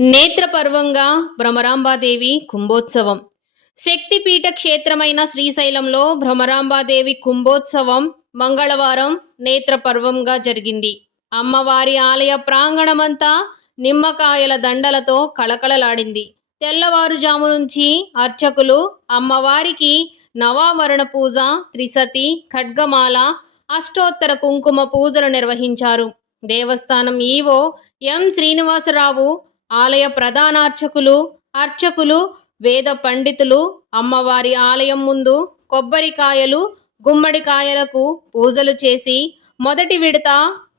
నేత్రపర్వంగా భ్రమరాంబాదేవి కుంభోత్సవం. శక్తిపీఠ క్షేత్రమైన శ్రీశైలంలో భ్రమరాంబాదేవి కుంభోత్సవం మంగళవారం నేత్రపర్వంగా జరిగింది. అమ్మవారి ఆలయ ప్రాంగణమంతా నిమ్మకాయల దండలతో కళకళలాడింది. తెల్లవారుజాము నుంచి అర్చకులు అమ్మవారికి నవావరణ పూజ త్రిసతి ఖడ్గమాల అష్టోత్తర కుంకుమ పూజలు నిర్వహించారు. దేవస్థానం ఈవో ఎం శ్రీనివాసరావు ఆలయ ప్రధానార్చకులు అర్చకులు వేద పండితులు అమ్మవారి ఆలయం ముందు కొబ్బరికాయలు గుమ్మడికాయలకు పూజలు చేసి మొదటి విడత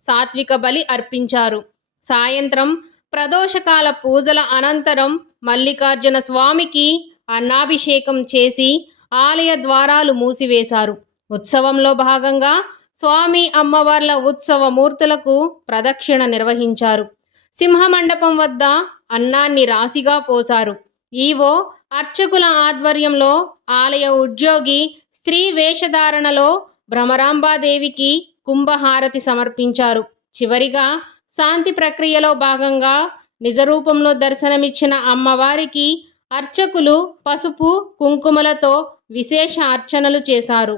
సాత్విక బలి అర్పించారు. సాయంత్రం ప్రదోషకాల పూజల అనంతరం మల్లికార్జున స్వామికి అన్నాభిషేకం చేసి ఆలయ ద్వారాలు మూసివేశారు. ఉత్సవంలో భాగంగా స్వామి అమ్మవార్ల ఉత్సవ మూర్తులకు ప్రదక్షిణ నిర్వహించారు. సింహమండపం వద్ద అన్నాన్ని రాశిగా పోశారు. ఈవో అర్చకుల ఆధ్వర్యంలో ఆలయ ఉద్యోగి స్త్రీ వేషధారణలో భ్రమరాంబాదేవికి కుంభహారతి సమర్పించారు. చివరిగా శాంతి ప్రక్రియలో భాగంగా నిజరూపంలో దర్శనమిచ్చిన అమ్మవారికి అర్చకులు పసుపు కుంకుమలతో విశేష అర్చనలు చేశారు.